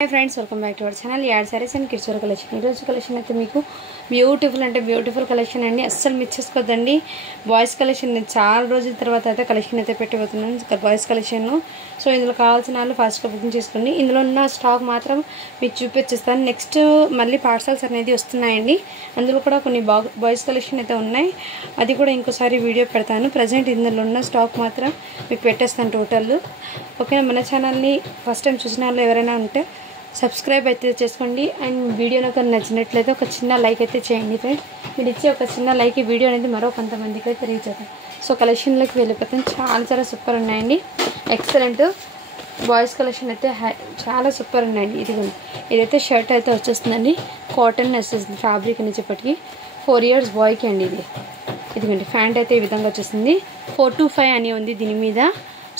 Hi friends welcome back to our channel याड saris and kids wear collection collection అయితే మీకు beautiful అంటే beautiful collection అండి అస్సలు మిస్ చేసుకోవద్దండి బాయ్స్ కలెక్షన్ చాలా రోజుల తర్వాత అయితే కలెక్షన్ అయితే పెట్టబోతున్నాను బాయ్స్ కలెక్షన్ సో ఇందులో కావాల్సిన వాళ్ళు ఫాస్ట్ గా బుకింగ్ చేసుకోండి ఇందులో ఉన్న స్టాక్ మాత్రం మీకు చూపిస్తాను నెక్స్ట్ మళ్ళీ పార్సల్స్ అనేది వస్తున్నాయండి అందులో కూడా కొన్ని బాయ్స్ కలెక్షన్ అయితే ఉన్నాయి అది కూడా ఇంకోసారి వీడియో పెడతాను ప్రెజెంట్ ఇందులో ఉన్న స్టాక్ మాత్రం మీకు పెట్టేస్తాను టోటల్ ఓకే మన ఛానల్ ని ఫస్ట్ టైం చూసిన వాళ్ళు ఎవరైనా ఉంటే సబ్స్క్రైబ్ అయితే చేసుకోండి అండ్ వీడియో నాకు నచ్చినట్లయితే ఒక చిన్న లైక్ అయితే చేయండి ఫ్రెండ్స్ మీరు ఇచ్చే ఒక చిన్న లైక్ ఈ వీడియో అనేది మరో కొంతమందికి అయితే రీచ్ అవుతుంది సో కలెక్షన్లోకి వెళ్ళిపోతాం చాలా సూపర్ ఉన్నాయండి ఎక్సలెంట్ బాయ్స్ కలెక్షన్ అయితే చాలా సూపర్ ఉన్నాయండి ఇదైతే షర్ట్ అయితే వచ్చేస్తుందండి కాటన్ వచ్చేస్తుంది ఫ్యాబ్రిక్ అనేప్పటికీ 4 years బాయ్కి అండి ఇదిగోండి ప్యాంట్ అయితే ఈ విధంగా వచ్చేస్తుంది 4 to 5 అని ఉంది దీని మీద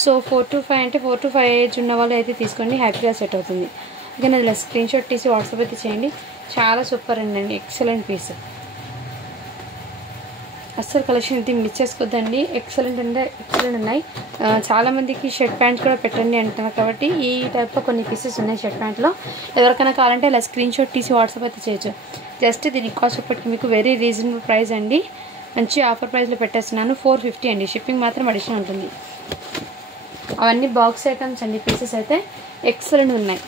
సో 4 to 5 అంటే 4 to 5 ఏజ్ ఉన్న వాళ్ళు అయితే తీసుకోండి హ్యాపీగా సెట్ అవుతుంది again అలా స్క్రీన్ షాట్ తీసి వాట్సాప్ అయితే చేయండి చాలా సూపర్ అండి ఎక్సలెంట్ పీస్ అసలు కలెక్షన్ అయితే మిస్ చేసుకోవద్దండి ఎక్సలెంట్ అంటే ఎక్సలెంట్ ఉన్నాయి చాలా మందికి షర్ట్ ప్యాంట్స్ కూడా పెట్టండి అంటున్నారు కాబట్టి ఈ టైప్లో కొన్ని పీసెస్ ఉన్నాయి షర్ట్ ప్యాంట్లో ఎవరికైనా కావాలంటే ఇలా స్క్రీన్ షాట్ తీసి వాట్సాప్ అయితే చేయొచ్చు జస్ట్ దీని కాస్ట్ ఇప్పటికి మీకు వెరీ రీజనబుల్ ప్రైస్ అండి మంచి ఆఫర్ ప్రైస్లో పెట్టేస్తున్నాను 450 అండి షిప్పింగ్ మాత్రం అడిషనల్ ఉంటుంది అవన్నీ బాక్స్ ఐటమ్స్ అండి పీసెస్ అయితే ఎక్సలెంట్ ఉన్నాయి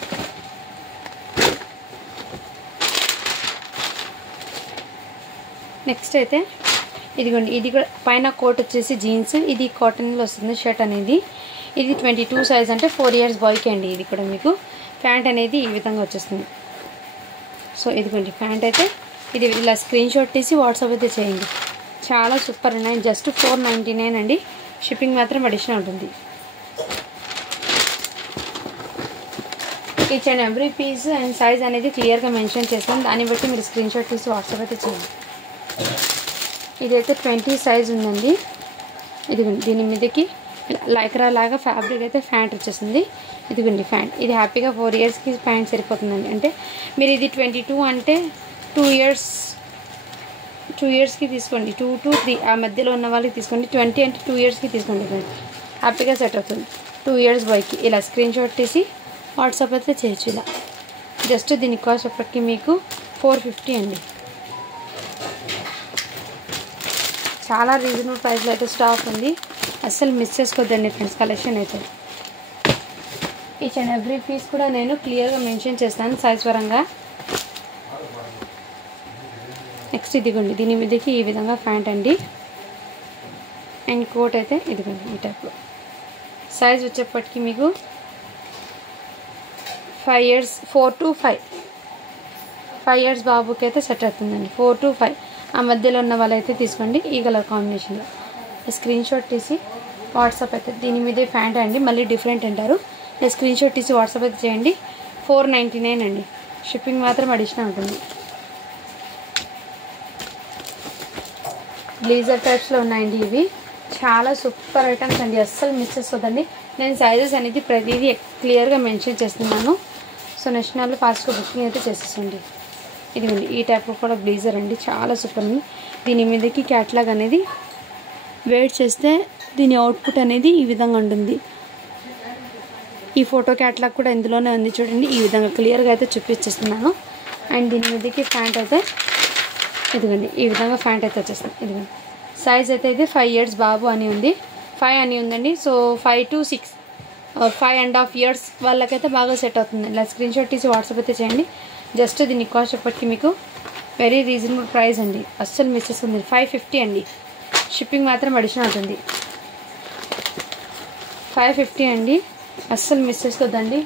నెక్స్ట్ అయితే ఇదిగోండి ఇది కూడా పైన కోట్ వచ్చేసి జీన్స్ ఇది కాటన్లో వస్తుంది షర్ట్ అనేది ఇది 22 సైజ్ అంటే 4 years బాయ్కి అండి ఇది కూడా మీకు ప్యాంట్ అనేది ఈ విధంగా వచ్చేస్తుంది సో ఇదిగోండి ప్యాంట్ అయితే ఇది ఇలా స్క్రీన్ షాట్ తీసి వాట్సాప్ అయితే చేయండి చాలా సూపర్ ఉన్నాయి జస్ట్ 499 అండి షిప్పింగ్ మాత్రం అడిషనల్ ఉంటుంది each and every piece and size అనేది క్లియర్గా మెన్షన్ చేస్తాను దాన్ని బట్టి మీరు స్క్రీన్ షాట్ తీసి వాట్సాప్ అయితే చేయండి ఇదైతే 20 సైజ్ ఉందండి ఇదిగోండి దీని మీదకి లైక్రా లాగా ఫ్యాబ్రిక్ అయితే ప్యాంట్ వచ్చేసింది ఇదిగోండి ప్యాంట్ ఇది హ్యాపీగా 4 yearsకి ప్యాంట్ సరిపోతుందండి అంటే మీరు ఇది 22 అంటే 2 yearsకి తీసుకోండి 2 to 3 ఆ మధ్యలో ఉన్న వాళ్ళకి తీసుకోండి 20 అంటే 2 yearsకి తీసుకోండి హ్యాపీగా సెట్ అవుతుంది 2 years బాయ్కి ఇలా స్క్రీన్ షాట్ తీసి వాట్సాప్ అయితే చేయొచ్చు ఇలా జస్ట్ దీని కాస్ట్ అప్పటికి మీకు 450 అండి చాలా రీజనబుల్ ప్రైస్లో అయితే స్టాక్ ఉంది అస్సలు మిస్ చేసుకోవద్దండి ఫ్రెండ్స్ కలెక్షన్ అయితే ఈచ్ అండ్ ఎవ్రీ పీస్ కూడా నేను క్లియర్గా మెన్షన్ చేస్తాను సైజ్ పరంగా నెక్స్ట్ ఇదిగోండి దీని మీదకి ఈ విధంగా ప్యాంట్ అండి అండ్ కోట్ అయితే ఇదిగోండి ఈ టైప్లో సైజ్ వచ్చేప్పటికి మీకు 5 years 4 to 5 years బాబుకి అయితే సెట్ అవుతుందండి 4 to 5 ఆ మధ్యలో ఉన్న వాళ్ళైతే తీసుకోండి ఈ కలర్ కాంబినేషన్లో స్క్రీన్ షాట్ తీసి వాట్సాప్ అయితే దీని మీదే ప్యాంట్ అండి మళ్ళీ డిఫరెంట్ అంటారు స్క్రీన్ షాట్ తీసి వాట్సాప్ అయితే చేయండి 499 అండి షిప్పింగ్ మాత్రం అడిషనల్ ఉంటుంది బ్లేజర్ టైప్స్లో ఉన్నాయండి ఇవి చాలా సూపర్ ఐటమ్స్ అండి అస్సలు మిస్ చేసుకోదండి నేను సైజెస్ అనేది ప్రతిదీ క్లియర్గా మెన్షన్ చేస్తున్నాను సో నెక్స్ట్ నాళ్ళు ఫాస్ట్గా బుకింగ్ అయితే చేసేసండి ఇదిగోండి ఈ టైప్ కూడా బ్లేజర్ అండి చాలా సూపర్ ఉంది దీని మీదకి క్యాట్లాగ్ అనేది వెయిట్ చేస్తే దీని అవుట్పుట్ అనేది ఈ విధంగా ఉంటుంది ఈ ఫోటో క్యాట్లాగ్ కూడా ఇందులోనే ఉంది చూడండి ఈ విధంగా క్లియర్గా అయితే చూపించేస్తున్నాను అండ్ దీని మీదకి ప్యాంట్ అయితే ఇదిగోండి ఈ విధంగా ప్యాంట్ అయితే వచ్చేస్తుంది ఇదిగోండి సైజ్ అయితే ఇది 5 years బాబు అని ఉంది 5 అని ఉందండి సో 5 to 6 5.5 years వాళ్ళకైతే బాగా సెట్ అవుతుంది ఇలా స్క్రీన్ షాట్ తీసి వాట్సాప్ అయితే చేయండి జస్ట్ దీని కాస్ట్ చెప్పటికి మీకు వెరీ రీజనబుల్ ప్రైస్ అండి అస్సలు మిస్ చేసుకుంది 550 అండి షిప్పింగ్ మాత్రం అడిషనల్ అవుతుంది 550 అండి అస్సలు మిస్ చేసుకోవద్దండి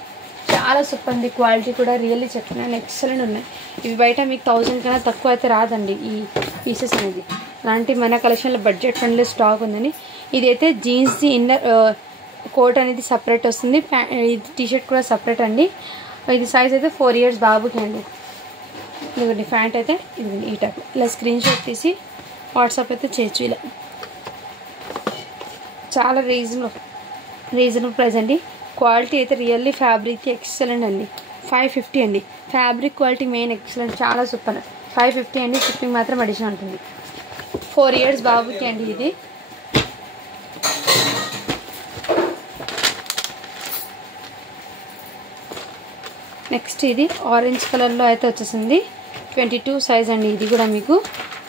చాలా సూపర్ ఉంది క్వాలిటీ కూడా రియల్లీ చెప్తున్నాను ఎక్సలెంట్ ఉన్నాయి ఇవి బయట మీకు 1000 కన్నా తక్కువ అయితే రాదండి ఈ పీసెస్ అనేది అలాంటి మన కలెక్షన్లో బడ్జెట్ ఫ్రెండ్లీ స్టాక్ ఉందండి ఇదైతే జీన్స్ది ఇన్నర్ కోట్ అనేది సపరేట్ వస్తుంది ఇది టీషర్ట్ కూడా సపరేట్ అండి ఇది సైజ్ అయితే 4 years బాబుకి అండి ఇదిగోండి ప్యాంట్ అయితే ఇదిగోండి ఈ టైప్ ఇలా స్క్రీన్ షాట్ తీసి వాట్సాప్ అయితే చేయొచ్చు ఇలా చాలా రీజనబుల్ ప్రైస్ అండి క్వాలిటీ అయితే రియల్లీ ఫ్యాబ్రిక్ ఎక్సలెంట్ అండి 550 అండి ఫ్యాబ్రిక్ క్వాలిటీ మెయిన్ ఎక్సలెంట్ చాలా సూపర్ 550 అండి షిప్పింగ్ మాత్రం అడిషనల్ ఉంటుంది 4 years బాబుకి అండి ఇది నెక్స్ట్ ఇది ఆరెంజ్ కలర్లో అయితే వచ్చేసింది 22 సైజ్ అండి. ఇది కూడా మీకు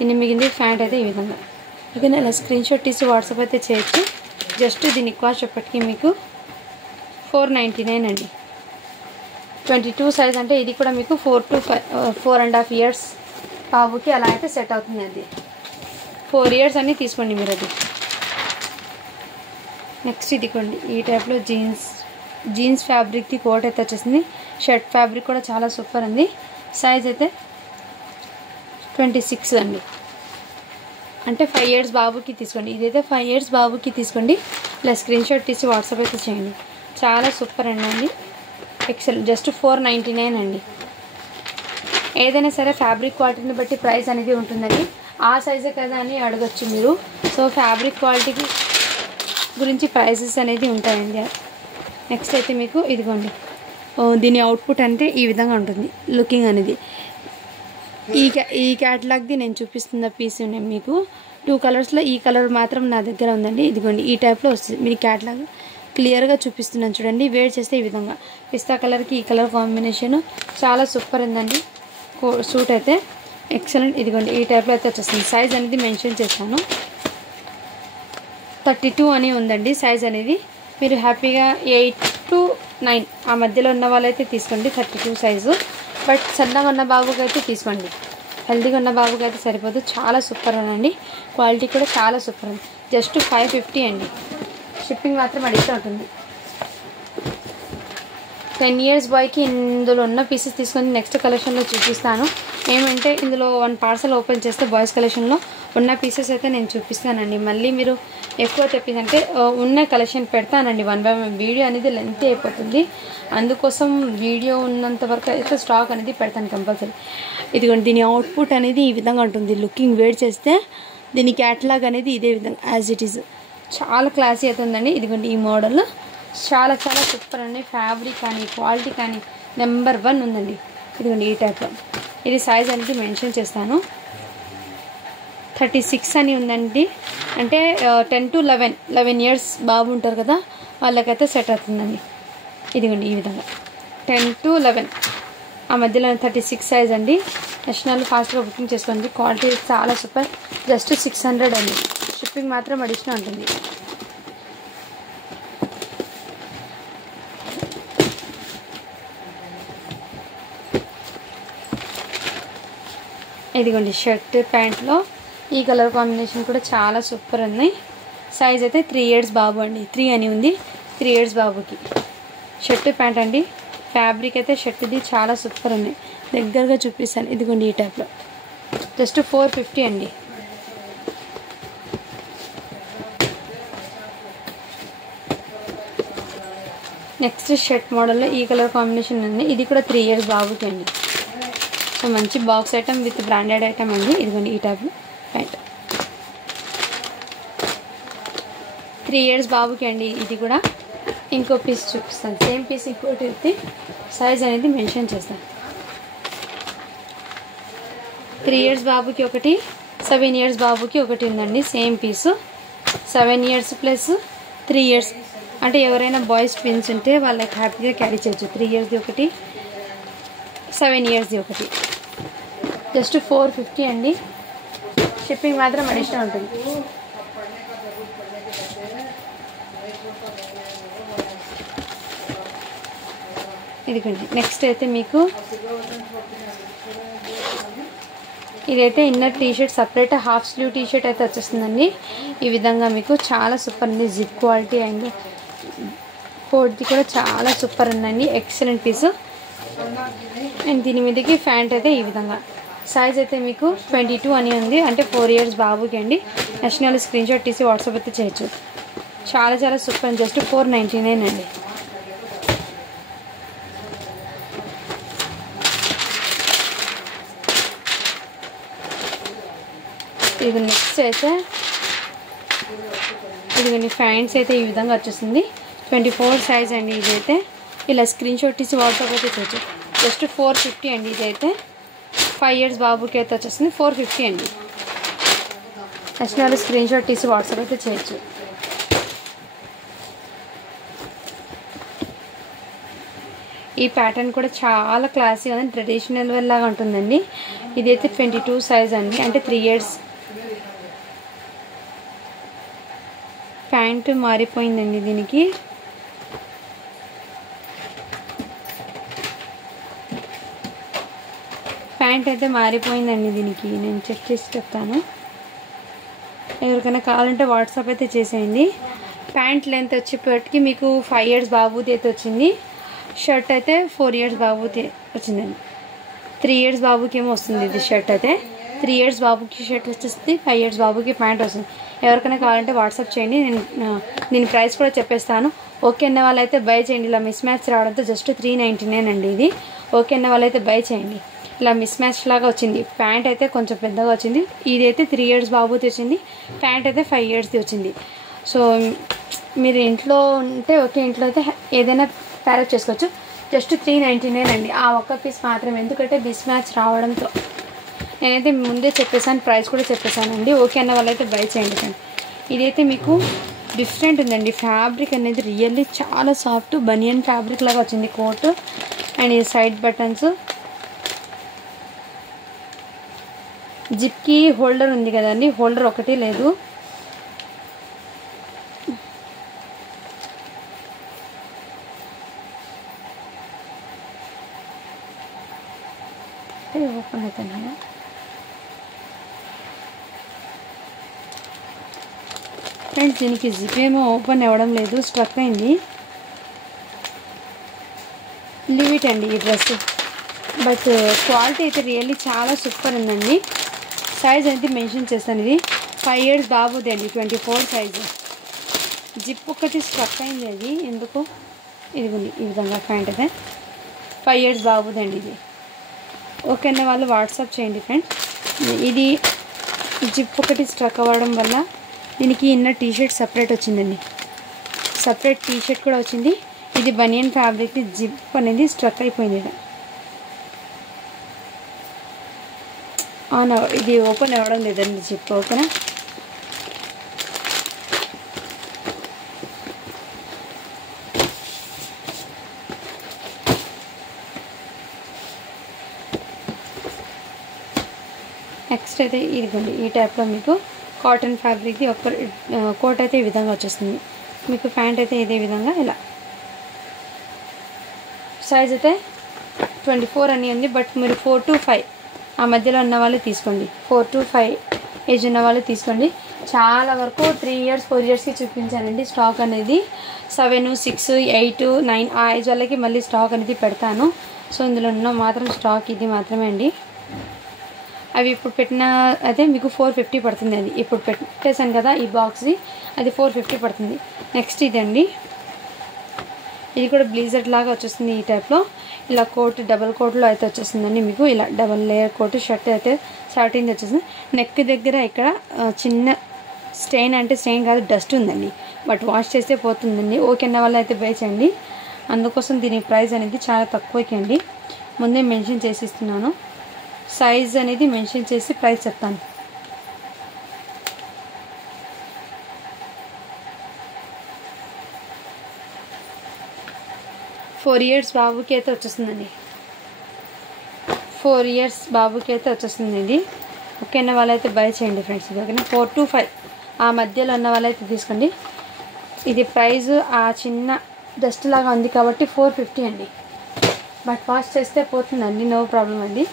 8 ప్యాంట్ అయితే ఈ విధంగా. ఇక ఇలా స్క్రీన్ షాట్ తీసి వాట్సాప్ అయితే చేయొచ్చు. జస్ట్ దీని కాస్ట్ చెప్పటికి మీకు 499 అండి. 22 సైజ్ అంటే ఇది కూడా మీకు 4 to 4.5 ఇయర్స్ బాబుకి అలా అయితే సెట్ అవుతుంది. అది 4 ఇయర్స్ అని తీసుకోండి మీరు అది. నెక్స్ట్ ఇదిగోండి ఈ టైప్లో జీన్స్ ఫ్యాబ్రిక్ది కోట్ అయితే వచ్చేసింది. షర్ట్ ఫ్యాబ్రిక్ కూడా చాలా సూపర్ ఉంది. సైజ్ అయితే 26 అండి. అంటే 5 ఇయర్స్ బాబుకి తీసుకోండి. ఇదైతే 5 ఇయర్స్ బాబుకి తీసుకోండి. ఇలా స్క్రీన్ షాట్ తీసి వాట్సాప్ అయితే చేయండి. చాలా సూపర్ అండి. ఎక్సెల్ జస్ట్ 499 అండి. ఏదైనా సరే ఫ్యాబ్రిక్ క్వాలిటీని బట్టి ప్రైస్ అనేది ఉంటుందండి. ఆ సైజే కదా అని అడగచ్చు మీరు. సో ఫ్యాబ్రిక్ క్వాలిటీకి గురించి ప్రైసెస్ అనేది ఉంటాయండి. నెక్స్ట్ అయితే మీకు ఇదిగోండి దీని అవుట్పుట్ అంటే ఈ విధంగా ఉంటుంది లుకింగ్ అనేది. ఈ క్యాటలాగ్ది నేను చూపిస్తున్న పీస్ ఉన్నాయి మీకు 2 కలర్స్లో. ఈ కలర్ మాత్రం నా దగ్గర ఉందండి. ఇదిగోండి ఈ టైప్లో వస్తుంది. మీరు క్యాటలాగ్ క్లియర్గా చూపిస్తున్నాను చూడండి. వేర్ చేస్తే ఈ విధంగా పిస్తా కలర్కి ఈ కలర్ కాంబినేషన్ చాలా సూపర్ ఉందండి. సూట్ అయితే ఎక్సలెంట్. ఇదిగోండి ఈ టైప్లో అయితే వచ్చేస్తుంది. సైజ్ అనేది మెన్షన్ చేస్తాను. 32 అని ఉందండి సైజ్ అనేది. మీరు హ్యాపీగా 8 to 9 ఆ మధ్యలో ఉన్న వాళ్ళైతే తీసుకోండి 32 సైజు. బట్ సన్నగా ఉన్న బాబుకి అయితే తీసుకోండి. హెల్దీగా ఉన్న బాబుకి అయితే సరిపోదు. చాలా సూపర్ అండి. క్వాలిటీ కూడా చాలా సూపర్ ఉంది. జస్ట్ 550 అండి. షిప్పింగ్ మాత్రం అడిగితే ఉంటుంది. 10 ఇయర్స్ బాయ్కి ఇందులో ఉన్న పీసెస్ తీసుకొని నెక్స్ట్ కలెక్షన్లో చూపిస్తాను. ఏమంటే ఇందులో 1 పార్సల్ ఓపెన్ చేస్తే బాయ్స్ కలెక్షన్లో ఉన్న పీసెస్ అయితే నేను చూపిస్తానండి. మళ్ళీ మీరు ఎక్కువ తెప్పిందంటే ఉన్న కలెక్షన్ పెడతానండి 1 by 1. వీడియో అనేది లెంత్ అయిపోతుంది. అందుకోసం వీడియో ఉన్నంత వరకు అయితే స్టాక్ అనేది పెడతాను కంపల్సరీ. ఇదిగోండి దీని అవుట్పుట్ అనేది ఈ విధంగా ఉంటుంది. లుకింగ్ వేర్ చేస్తే దీని క్యాటలాగ్ అనేది ఇదే విధంగా యాజ్ ఇట్ ఈజ్ చాలా క్లాసీ అవుతుందండి. ఇదిగోండి ఈ మోడల్ చాలా చాలా సూపర్ అండి. ఫ్యాబ్రిక్ కానీ క్వాలిటీ కానీ నెంబర్ 1 ఉందండి. ఇదిగోండి ఈ టైప్లో. ఇది సైజ్ అనేది మెన్షన్ చేస్తాను. 36 అని ఉందండి. అంటే 10 to 11 ఇయర్స్ బాబు ఉంటారు కదా వాళ్ళకైతే సెట్ అవుతుందండి. ఇదిగోండి ఈ విధంగా 10 to 11 ఆ మధ్యలో 36 సైజ్ అండి. నేషనల్ ఫాస్ట్గా బుకింగ్ చేసుకోండి. క్వాలిటీ చాలా సూపర్. జస్ట్ 600 అండి. షిప్పింగ్ మాత్రం అడిషనల్ ఉంటుంది. ఇదిగోండి షర్ట్ ప్యాంట్లో ఈ కలర్ కాంబినేషన్ కూడా చాలా సూపర్ ఉంది. సైజ్ అయితే 3 ఇయర్స్ బాబు అండి. 3 అని ఉంది. 3 ఇయర్స్ బాబుకి షర్ట్ ప్యాంట్ అండి. ఫ్యాబ్రిక్ అయితే షర్ట్ది చాలా సూపర్ ఉంది. దగ్గరగా చూపిస్తాను. ఇదిగోండి ఈ టైప్లో జస్ట్ 450 అండి. నెక్స్ట్ షర్ట్ మోడల్లో ఈ కలర్ కాంబినేషన్ ఉంది. ఇది కూడా 3 ఇయర్స్ బాబుకి అండి. సో మంచి box item with branded item అండి. ఇదిగోండి ఈ టైప్ ప్యాంట్ 3 ఇయర్స్ బాబుకి అండి. ఇది కూడా ఇంకో పీస్ చూపిస్తాను. సేమ్ పీస్ ఇంకోటి అయితే సైజ్ అనేది మెన్షన్ చేస్తాను. 3 ఇయర్స్ బాబుకి ఒకటి, 7 ఇయర్స్ బాబుకి ఒకటి ఉందండి. సేమ్ పీసు 7 ఇయర్స్ ప్లస్ 3 ఇయర్స్ అంటే ఎవరైనా బాయ్స్ ట్విన్స్ ఉంటే వాళ్ళకి హ్యాపీగా క్యారీ చేయొచ్చు. 3 ఇయర్స్ది ఒకటి, 7 ఇయర్స్ది ఒకటి. జస్ట్ 450 అండి. షిప్పింగ్ మాత్రం అడిషనల్ ఉంటుంది. ఇదిగోండి నెక్స్ట్ అయితే మీకు ఇదైతే inner t-shirt separate half sleeve t-shirt అయితే వచ్చేస్తుందండి. ఈ విధంగా మీకు చాలా సూపర్ ఉంది. జిప్ క్వాలిటీ అండ్ కోట్ది కూడా చాలా సూపర్ ఉందండి. Excellent piece. అండ్ దీని మీదకి ప్యాంట్ అయితే ఈ విధంగా. సైజ్ అయితే మీకు 22 అని ఉంది. అంటే 4 ఇయర్స్ బాబుకి అండి. నేషనల్ స్క్రీన్ షాట్ తీసి వాట్సాప్ అయితే చేయొచ్చు. చాలా చాలా సూపర్. జస్ట్ 499 అండి. ఇది నెక్స్ట్ అయితే ఇదిగోండి ఫ్యాంట్స్ అయితే ఈ విధంగా వచ్చేస్తుంది. 24 సైజ్ అండి. ఇదైతే ఇలా స్క్రీన్ షాట్ తీసి వాట్సాప్ అయితే చేయొచ్చు. జస్ట్ 450 అండి. ఇదైతే 5 ఇయర్స్ బాబుకి అయితే వచ్చేస్తుంది. 450 అండి. నేషనల్ స్క్రీన్ షాట్ తీసి వాట్సాప్ అయితే చేయొచ్చు. ఈ ప్యాటర్న్ కూడా చాలా క్లాసీగా ఉంది, ట్రెడిషనల్ వేర్ లాగా ఉంటుందండి. ఇదైతే 22 సైజ్ అండి, అంటే 3 years. ప్యాంట్ మారిపోయిందండి దీనికి. ప్యాంట్ అయితే మారిపోయిందండి దీనికి. నేను చెక్ చేసి చెప్తాను. ఎవరికైనా కావాలంటే వాట్సాప్ అయితే చేసేయండి. ప్యాంట్ లెంత్ వచ్చేప్పటికి మీకు 5 years బాబుది అయితే వచ్చింది. షర్ట్ అయితే 4 years బాబుది వచ్చిందండి. 3 years బాబుకి ఏమో వస్తుంది ఇది షర్ట్ అయితే. 3 years బాబుకి షర్ట్ వచ్చేస్తుంది, 5 years బాబుకి ప్యాంట్ వస్తుంది. ఎవరికైనా కావాలంటే వాట్సాప్ చేయండి. నేను ప్రైస్ కూడా చెప్పేస్తాను. ఓకే అన్న వాళ్ళైతే బై చేయండి. ఇలా మిస్ మ్యాచ్ రావడంతో జస్ట్ 399 అండి ఇది. ఓకే అన్న వాళ్ళైతే బై చేయండి. ఇలా మిస్ మ్యాచ్ లాగా వచ్చింది. ప్యాంట్ అయితే కొంచెం పెద్దగా వచ్చింది. ఇదైతే 3 years బాబుది వచ్చింది, ప్యాంట్ అయితే 5 yearsది వచ్చింది. సో మీరు ఇంట్లో ఉంటే ఓకే, ఇంట్లో అయితే ఏదైనా ప్యారప్ చేసుకోవచ్చు. జస్ట్ 399 అండి ఆ ఒక్క పీస్ మాత్రం, ఎందుకంటే మిస్ మ్యాచ్ రావడంతో. నేనైతే ముందే చెప్పేసాను, ప్రైస్ కూడా చెప్పేసానండి. ఓకే అన్న వాళ్ళైతే బై చేయండి ఫ్రెండ్. ఇదైతే మీకు డిఫరెంట్ ఉందండి. ఫ్యాబ్రిక్ అనేది రియల్లీ చాలా సాఫ్ట్ బనియన్ ఫ్యాబ్రిక్ లాగా వచ్చింది కోట్. అండ్ ఈ సైడ్ బటన్స్, జిప్కి హోల్డర్ ఉంది కదండి, హోల్డర్ ఒకటి లేదు. ఓపెన్ అవుతాను ఫ్రెండ్స్. దీనికి జిప్ ఏమో ఓపెన్ అవ్వడం లేదు, స్ట్రక్ అయింది. లీవ్ ఇట్ అండి ఈ డ్రెస్. బట్ క్వాలిటీ అయితే రియల్లీ చాలా సూపర్ ఉందండి. సైజ్ అయితే మెన్షన్ చేస్తాను. ఇది 5 years బాబుది అండి, 24 సైజు. జిప్ ఒకటి స్ట్రక్ అయింది, అది ఎందుకో. ఇదిగోండి ఈ విధంగా ప్యాంట్ అయితే 5 years బాబుది అండి ఇది. ఓకే అన్న వాళ్ళు వాట్సాప్ చేయండి ఫ్రెండ్స్. ఇది జిప్ ఒకటి స్ట్రక్ అవ్వడం వల్ల దీనికి ఇన్నర్ టీషర్ట్ సపరేట్ వచ్చిందండి, సపరేట్ టీషర్ట్ కూడా వచ్చింది. ఇది బనియన్ ఫ్యాబ్రిక్, జిప్ అనేది స్ట్రక్ అయిపోయింది. అవునా, ఇది ఓపెన్ అవ్వడం లేదండి జిప్. ఓకేనా, నెక్స్ట్ అయితే ఇదిగోండి ఈ టైప్లో మీకు కాటన్ ఫ్యాబ్రిక్ది ఒక కోట్ అయితే ఈ విధంగా వచ్చేస్తుంది. మీకు ప్యాంట్ అయితే ఇదే విధంగా ఇలా. సైజ్ అయితే 24 అని ఉంది, బట్ మీరు 4 to 5 ఆ మధ్యలో ఉన్న వాళ్ళు తీసుకోండి. 4 to 5 ఏజ్ ఉన్న వాళ్ళు తీసుకోండి. చాలా వరకు 3 years 4 yearsకి చూపించానండి స్టాక్ అనేది. 7 6 8 9 ఆ ఏజ్ వాళ్ళకి మళ్ళీ స్టాక్ అనేది పెడతాను. సో ఇందులో ఉన్న మాత్రం స్టాక్ ఇది మాత్రమే అండి. అవి ఇప్పుడు పెట్టిన అయితే మీకు 450 పడుతుంది. అది ఇప్పుడు పెట్టేశాను కదా ఈ బాక్స్ది, అది 450 పడుతుంది. నెక్స్ట్ ఇదండి, ఇది కూడా బ్లీజర్ లాగా వచ్చేస్తుంది ఈ టైప్లో. ఇలా కోట్ డబల్ కోట్లో అయితే వచ్చేస్తుందండి మీకు. ఇలా డబల్ లేయర్ కోట్ షర్ట్ అయితే 17 వచ్చేస్తుంది. నెక్ దగ్గర ఇక్కడ చిన్న స్టెయిన్, అంటే స్టెయిన్ కాదు డస్ట్ ఉందండి, బట్ వాష్ చేస్తే పోతుందండి. ఓకే అన్న వాళ్ళు అయితే బై చేయండి. అందుకోసం దీని ప్రైస్ అనేది చాలా తక్కువకి అండి, ముందే మెన్షన్ చేసి ఇస్తున్నాను. సైజ్ అనేది మెన్షన్ చేసి ప్రైస్ చెప్తాను. ఫోర్ ఇయర్స్ బాబుకి అయితే వచ్చేస్తుందండి, 4 years బాబుకి అయితే వచ్చేస్తుందండి. ఓకే అన్న వాళ్ళైతే బై చేయండి ఫ్రెండ్స్. ఇది ఓకేనా, 4 to 5 ఆ మధ్యలో ఉన్న వాళ్ళైతే తీసుకోండి. ఇది ప్రైస్ ఆ చిన్న డస్ట్ లాగా ఉంది కాబట్టి 450 అండి, బట్ వాష్ చేస్తే పోతుందండి, నో ప్రాబ్లం అండి.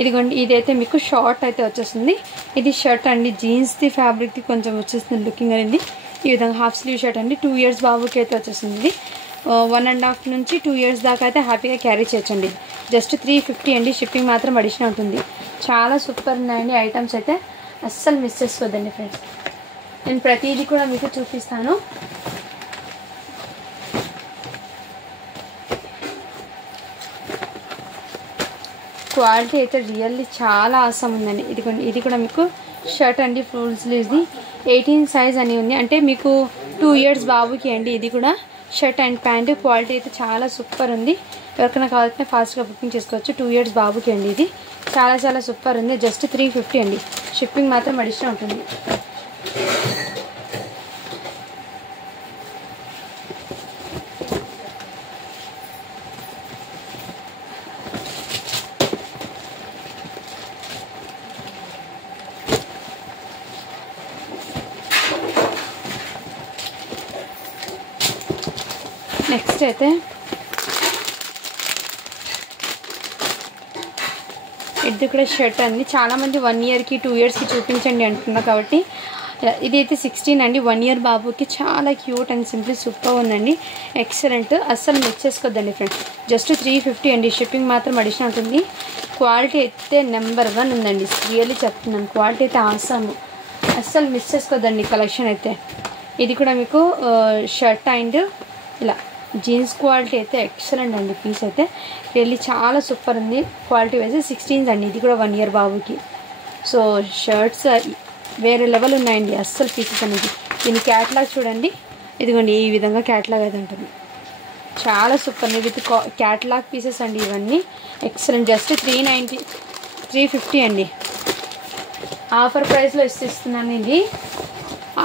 ఇదిగోండి ఇదైతే మీకు షార్ట్ అయితే వచ్చేస్తుంది. ఇది షర్ట్ అండి, జీన్స్ది ఫ్యాబ్రిక్ది కొంచెం వచ్చేస్తుంది లుకింగ్ అనేది. ఈ విధంగా హాఫ్ స్లీవ్ షర్ట్ అండి. 2 years బాబుకి అయితే వచ్చేస్తుంది. ఇది 1.5 నుంచి 2 years దాకా అయితే హ్యాపీగా క్యారీ చేయొచ్చండి. జస్ట్ 350 అండి, షిప్పింగ్ మాత్రం అడిషనల్ ఉంటుంది. చాలా సూపర్ ఉన్నాయండి ఐటమ్స్ అయితే, అస్సలు మిస్ చేసుకోవద్దండి ఫ్రెండ్స్. నేను ప్రతిదీ కూడా మీకు చూపిస్తాను. క్వాలిటీ అయితే రియల్లీ చాలా ఆసమ్ ఉందండి. ఇది కూడా మీకు షర్ట్ అండి, ఫుల్ స్లీవ్స్ది 18 సైజ్ అని ఉంది. అంటే మీకు 2 years బాబుకి అండి. ఇది కూడా షర్ట్ అండ్ ప్యాంట్. క్వాలిటీ అయితే చాలా సూపర్ ఉంది. ఎవరికైనా కావాలంటే ఫాస్ట్గా బుకింగ్ చేసుకోవచ్చు. 2 years బాబుకి అండి. ఇది చాలా చాలా సూపర్ ఉంది. జస్ట్ 350 అండి. షిప్పింగ్ మాత్రం అడిషనల్ ఉంటుంది. నెక్స్ట్ అయితే ఇది కూడా షర్ట్ అండి. చాలామంది 1 yearకి 2 yearsకి చూపించండి అంటున్నారు కాబట్టి ఇదైతే 16 అండి. 1 year బాబుకి చాలా క్యూట్ అండ్ సింపుల్ సూపర్ ఉందండి. ఎక్సలెంట్. అస్సలు మిస్ చేసుకోవద్దండి ఫ్రెండ్స్. జస్ట్ 350 అండి. షిప్పింగ్ మాత్రం అడిషనల్ ఉంటుంది. క్వాలిటీ అయితే నెంబర్ 1 ఉందండి. రియల్లీ చెప్తున్నాను. క్వాలిటీ అయితే ఆసమ్. అస్సలు మిస్ చేసుకోవద్దండి కలెక్షన్ అయితే. ఇది కూడా మీకు షర్ట్ అండ్ ఇలా జీన్స్ క్వాలిటీ అయితే ఎక్సలెంట్ అండి. పీస్ అయితే రియల్లీ చాలా సూపర్ ఉంది. క్వాలిటీ వైజ్ 16 అండి. ఇది కూడా 1 year బాబుకి. సో షర్ట్స్ వేరే లెవెల్ ఉన్నాయండి అస్సలు పీసెస్ అనేది. దీని క్యాట్లాగ్ చూడండి. ఇదిగోండి ఈ విధంగా క్యాట్లాగ్ అయితే ఉంటుంది. చాలా సూపర్ విత్ క్యాట్లాగ్ పీసెస్ అండి ఇవన్నీ. ఎక్సలెంట్. జస్ట్ 350 అండి. ఆఫర్ ప్రైస్లో ఇస్తున్నాను. ఇది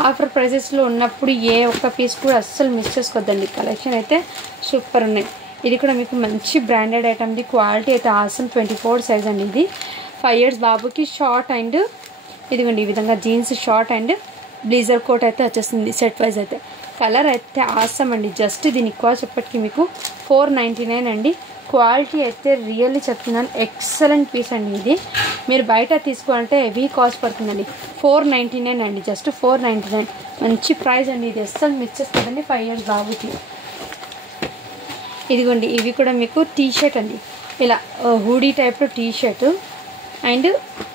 ఆఫర్ ప్రైసెస్లో ఉన్నప్పుడు ఏ ఒక్క పీస్ కూడా అస్సలు మిస్ చేసుకోవద్దండి. కలెక్షన్ అయితే సూపర్ ఉన్నాయి. ఇది కూడా మీకు మంచి బ్రాండెడ్ ఐటమ్ది. క్వాలిటీ అయితే ఆసమ్. 24 సైజ్ అండి. ఇది 5 years బాబుకి షార్ట్ అండ్ ఇదిగోండి ఈ విధంగా జీన్స్ షార్ట్ అండ్ బ్లీజర్ కోట్ అయితే వచ్చేస్తుంది సెట్ వైజ్ అయితే. కలర్ అయితే ఆసమ్ అండి. జస్ట్ దీని కాస్ట్ చెప్పటికి మీకు 499 అండి. క్వాలిటీ అయితే రియల్లీ చెప్తున్నాను ఎక్సలెంట్ పీస్ అండి. ఇది మీరు బయట తీసుకోవాలంటే హెవీ కాస్ట్ పడుతుందండి. 499 అండి. జస్ట్ 499 మంచి ప్రైస్ అండి. ఇది అస్సలు మిస్ చేసుకోదండి 5 years బాబుకి. ఇదిగోండి ఇవి కూడా మీకు టీ షర్ట్ అండి. ఇలా హూడీ టైప్లో టీ షర్ట్ అండ్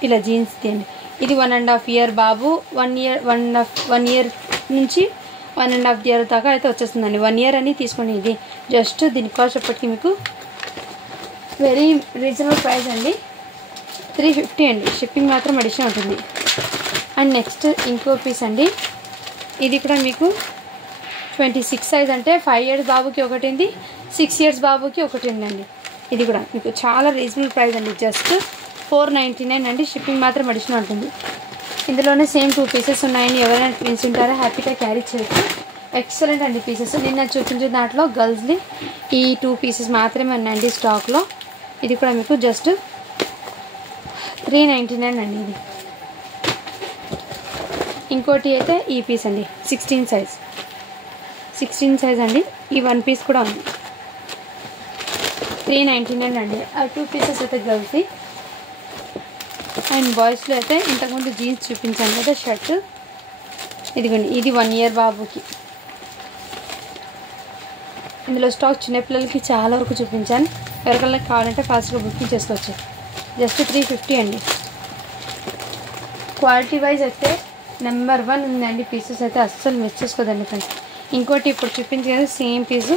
ఇలా జీన్స్ తీయండి. ఇది 1.5 year బాబు. 1 year నుంచి 1.5 year దాకా అయితే వచ్చేస్తుందండి. 1 year అని తీసుకోండి. ఇది జస్ట్ దీని కాస్ట్ చెప్పటికి మీకు వెరీ రీజనబుల్ ప్రైస్ అండి. 350 అండి. షిప్పింగ్ మాత్రం అడిషనల్ ఉంటుంది. అండ్ నెక్స్ట్ ఇంకో పీస్ అండి. ఇది కూడా మీకు 26 సైజ్ అంటే 5 years బాబుకి ఒకటి ఉంది, 6 years బాబుకి ఒకటి ఉందండి. ఇది కూడా మీకు చాలా రీజనబుల్ ప్రైస్ అండి. జస్ట్ 499 అండి. షిప్పింగ్ మాత్రం అడిషనల్ ఉంటుంది. ఇందులోనే సేమ్ 2 pieces ఉన్నాయండి. ఎవరైనా ట్విన్స్ ఉంటారో హ్యాపీగా క్యారీ చేయొచ్చు. ఎక్సలెంట్ అండి పీసెస్. నిన్న చూపించిన దాంట్లో గర్ల్స్ది ఈ 2 pieces మాత్రమే ఉన్నాయండి స్టాక్లో. ఇది కూడా మీకు జస్ట్ 399 అండి. ఇది ఇంకోటి అయితే ఈ పీస్ అండి 16 సైజ్ అండి. ఈ 1 piece కూడా ఉంది. 399 అండి. ఆ 2 pieces అయితే గర్ల్స్ది. అండ్ బాయ్స్లో అయితే ఇంతకుముందు జీన్స్ చూపించాను కదా షర్ట్. ఇదిగోండి ఇది 1 year బాబుకి. ఇందులో స్టాక్ చిన్నపిల్లలకి చాలా వరకు చూపించాను. ఎవరికైనా కావాలంటే ఫాస్ట్గా బుకింగ్ చేసుకోవచ్చు. జస్ట్ 350 అండి. క్వాలిటీ వైజ్ అయితే నెంబర్ 1 ఉందండి. పీసెస్ అయితే అస్సలు మిస్ చేసుకోదండి ఫ్రెండ్స్. ఇంకోటి ఇప్పుడు చూపించాను సేమ్ పీసు.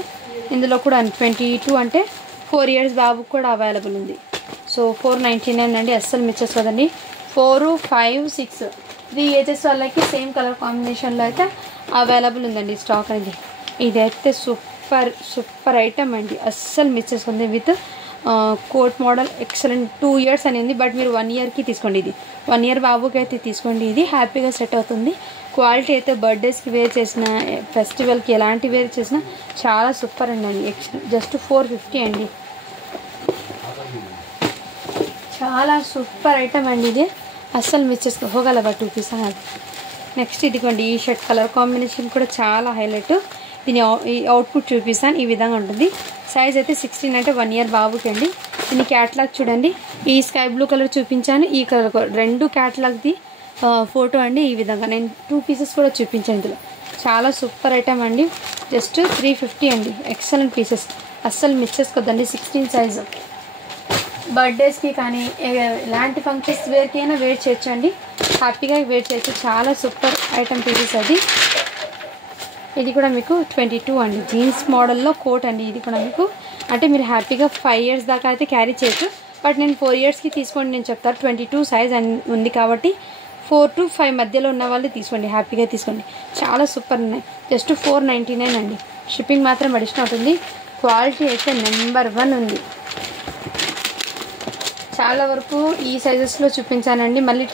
ఇందులో కూడా 22 అంటే 4 years బాబుకి కూడా అవైలబుల్ ఉంది. సో 499 అండి. అస్సలు మిస్ చేసుకోదండి. 4, 5, 6 3 ages వాళ్ళకి సేమ్ కలర్ కాంబినేషన్లో అయితే అవైలబుల్ ఉందండి స్టాక్ అనేది. ఇదైతే సూపర్ ఐటమ్ అండి. అస్సలు మిస్ చేసుకుంది. With coat model excellent. 2 years అని ఉంది. బట్ మీరు 1 yearకి తీసుకోండి. ఇది 1 year బాబుకి అయితే తీసుకోండి. ఇది హ్యాపీగా సెట్ అవుతుంది. క్వాలిటీ అయితే బర్త్డేస్కి వేర్ చేసిన, ఫెస్టివల్కి ఎలాంటి వేర్ చేసినా చాలా సూపర్ అండి. జస్ట్ 450 అండి. చాలా సూపర్ ఐటమ్ అండి. ఇది అస్సలు మిస్ చేసుకోగలవా 2 pieces అది. నెక్స్ట్ ఇదిగోండి ఈ షర్ట్ కలర్ కాంబినేషన్ కూడా చాలా హైలైట్. దీని అవుట్పుట్ చూపిస్తాను. ఈ విధంగా ఉంటుంది. సైజ్ అయితే 16 అంటే 1 year బాబుకి అండి. దీని క్యాట్లాగ్ చూడండి. ఈ స్కై బ్లూ కలర్ చూపించాను. ఈ కలర్ 2 క్యాట్లాగ్ది ఫోటో అండి. ఈ విధంగా నేను 2 pieces కూడా చూపించాను. ఇందులో చాలా సూపర్ ఐటమ్ అండి. జస్ట్ 350 అండి. Excellent pieces. అస్సలు మిస్ చేసుకోద్దండి. 16 సైజు. బర్త్డేస్కి కానీ ఎలాంటి ఫంక్షన్స్ వేర్కి అయినా వేర్ చేయొచ్చు అండి. హ్యాపీగా వేర్ చేయొచ్చు. చాలా సూపర్ ఐటమ్ పీసెస్ అది. ఇది కూడా మీకు 22 అండి. జీన్స్ మోడల్లో కోట్ అండి. ఇది కూడా మీకు అంటే మీరు హ్యాపీగా 5 years దాకా అయితే క్యారీ చేయొచ్చు. బట్ నేను 4 yearsకి తీసుకోండి నేను చెప్తాను. 22 సైజ్ ఉంది కాబట్టి 4 to 5 మధ్యలో ఉన్న వాళ్ళు తీసుకోండి. హ్యాపీగా తీసుకోండి. చాలా సూపర్ ఉన్నాయి. జస్ట్ 499 అండి. షిప్పింగ్ మాత్రం అడిషనల్ అవుతుంది. క్వాలిటీ అయితే నెంబర్ 1 ఉంది. చాలా వరకు ఈ సైజెస్లో చూపించానండి. మళ్ళీ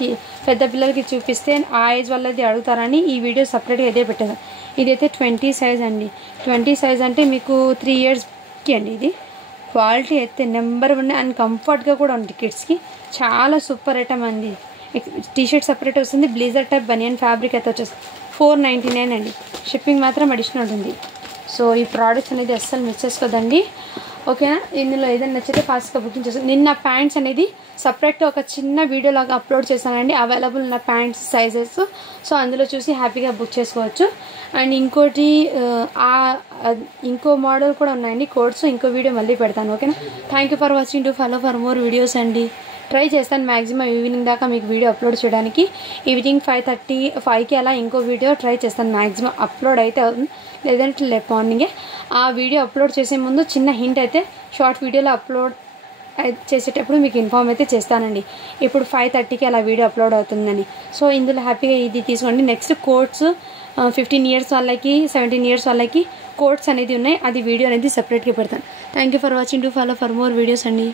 పెద్ద పిల్లలకి చూపిస్తే ఆ ఏజ్ వాళ్ళది అడుగుతారని ఈ వీడియో సపరేట్గా ఇదే పెట్టాను. ఇదైతే 20 సైజ్ అండి. 20 సైజ్ అంటే మీకు 3 ఇయర్స్కి అండి. ఇది క్వాలిటీ అయితే నెంబర్ 1 అండ్ కంఫర్ట్గా కూడా ఉంది. కిడ్స్కి చాలా సూపర్ ఐటమ్ అండి. టీషర్ట్ సపరేట్ వస్తుంది. బ్లేజర్ టైప్ బనియన్ ఫ్యాబ్రిక్ అయితే వచ్చేస్తుంది. 499 అండి. షిప్పింగ్ మాత్రం అడిషనల్ ఉంటుంది. సో ఈ ప్రోడక్ట్స్ అనేది అస్సలు మిస్ చేసుకోదండి. ఓకేనా? ఇందులో ఏదైనా నచ్చితే ఫాస్ట్గా బుకింగ్ చేస్తాను. నిన్న ప్యాంట్స్ అనేది సపరేట్గా ఒక చిన్న వీడియో లాగా అప్లోడ్ చేశానండి. అవైలబుల్ ఉన్న ప్యాంట్స్ సైజెస్. సో అందులో చూసి హ్యాపీగా బుక్ చేసుకోవచ్చు. అండ్ ఇంకోటి ఇంకో మోడల్ కూడా ఉన్నాయండి కోడ్స్. ఇంకో వీడియో మళ్ళీ పెడతాను. ఓకేనా? Thank you for watching. To follow for more videos అండి. ట్రై చేస్తాను మ్యాక్సిమం ఈవినింగ్ దాకా మీకు వీడియో అప్లోడ్ చేయడానికి. ఈవినింగ్ 5:35కి అలా ఇంకో వీడియో ట్రై చేస్తాను. మ్యాక్సిమం అప్లోడ్ అయితే అవుతుంది, లేదంటే రేపు మార్నింగే. ఆ వీడియో అప్లోడ్ చేసే ముందు చిన్న హింట్ అయితే షార్ట్ వీడియోలో అప్లోడ్ చేసేటప్పుడు మీకు ఇన్ఫార్మ్ అయితే చేస్తానండి. ఇప్పుడు 5:30కి అలా వీడియో అప్లోడ్ అవుతుందని. సో ఇందులో హ్యాపీగా ఇది తీసుకోండి. నెక్స్ట్ కోట్స్ 15 ఇయర్స్ వాళ్ళకి 17 ఇయర్స్ వాళ్ళకి కోట్స్ అనేది ఉన్నాయి. అది వీడియో అనేది సపరేట్గా పెడతాను. Thank you for watching. To follow for more videos అండి.